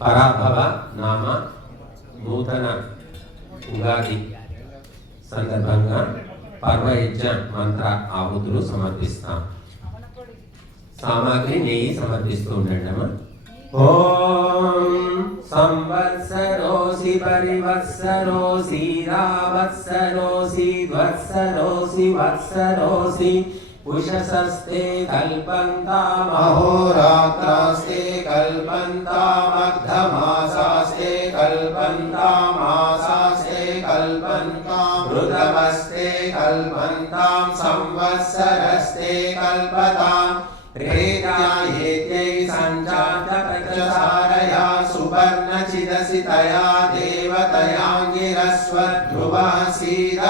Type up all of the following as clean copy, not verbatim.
పరాభవ నామ నూతన ఉగాది సందర్భంగా పర్వయజ్ఞ మంత్ర ఆహుతులు సమర్పిస్తాం. సామాగ్రి నెయ్యి సమర్పిస్తూ ఉండండి అమ్మా. ఓం సంవత్సరోసి పరివత్సరోసి రావత్సరోసి ద్వత్సరోసి వత్సరోసి ఉషసస్తే కల్పంతాం అహోరాత్రాస్తే కల్పంతాం అర్ధమాసాస్తే కల్పంతాం మాసాస్తే కల్పంతాం ఋతవస్తే కల్పంతాం సంవత్సరస్తే కల్పతాం రేత్యాయేత్యై సంజాతప్రచారయా సువర్ణచిదసితయా దేవతయాంగిరస్వధ్రువः సీద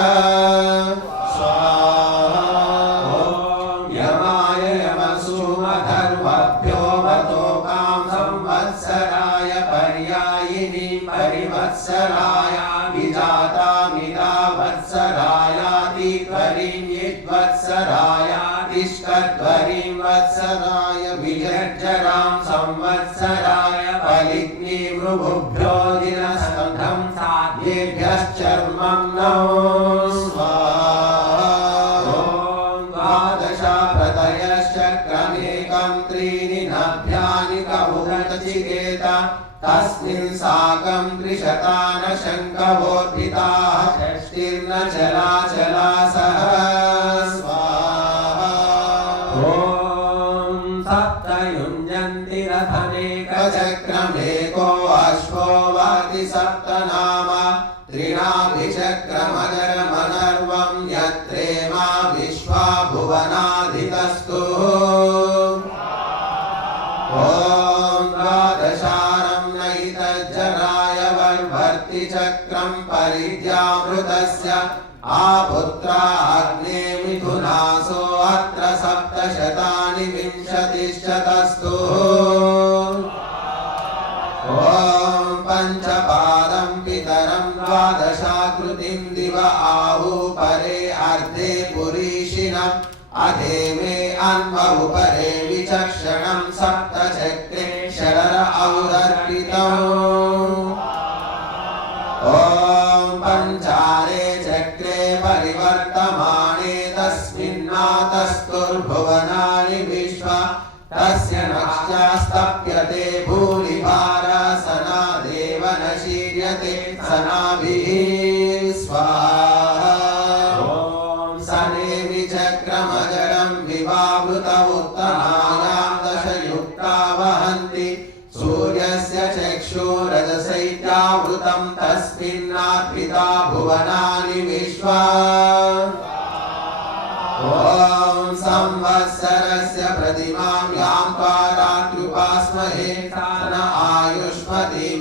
స్వాహా. ఓం యమాయ యమసుమధర్వభ్యో వతోకాం సంవత్సరాయ పర్యాయిని పరివత్సరాయ విజాతామిదా వత్సరాయాతి త్వరిం యద్వత్సరాయ తిష్కధ్వరిం వత్సరాయ విజర్జరాం సంవత్సరాయ ఫలిగ్ని మృభుభ్యో దినస్కంధం సాధ్యేభ్యశ్చర్మం నమో స్వాహా. ఓం ద్వాదశ ప్రతయశ్చక్రమేకం త్రీణి నభ్యాని కభూతచికేత తస్మిన్ సాకం త్రిశతాన శంఖవోర్భితాః షష్టిర్న చలాచలా సహ స్వాహా. ఓం సప్తయుంజంతి రథనేకచక్రమేకో అశ్వో వాతి సప్తనామ త్రిణాభిచక్రమగరమనర్వం యత్రేమా విశ్వా భువనాధితస్తు. ఓం ద్వాదశారం నైతజ్జరాయ వర్వర్తి చక్రం పరిద్యామృతస్య ఆపుత్రా అగ్నే మిథునాసో అత్ర సప్తశతాని వింశతిశ్చతస్తు. ఓం పంచపాదం పితరం ద్వాదశాకృతిం దివ ఆహు పరే అర్ధే పురీషిణం అధేమే అన్వహు పరే విచక్షణం సప్తచక్రే షడర ఔదర్పితం. ఓం పంచారే చక్రే పరివర్తమానే తస్మిన్నాతస్తుర్భువనాని విశ్వ తస్య నక్ష్యాస్తప్యతే భూరిభారాసనా దేవ నశీర్యతే సనాభిః స్వాహా. ఓం సనేమి చక్రమగరం వివావృత ఉత్తమాయాం దశయుక్తా వహంతి సూర్యస్య చక్షురజసైత్యావృతం తస్మిన్నార్పితా భువనాని విశ్వా. ఓం సంవత్సరస్య ప్రతిమాం యాం త్వా రాత్ర్యుపాస్మహే తాన ఆయుష్మతీం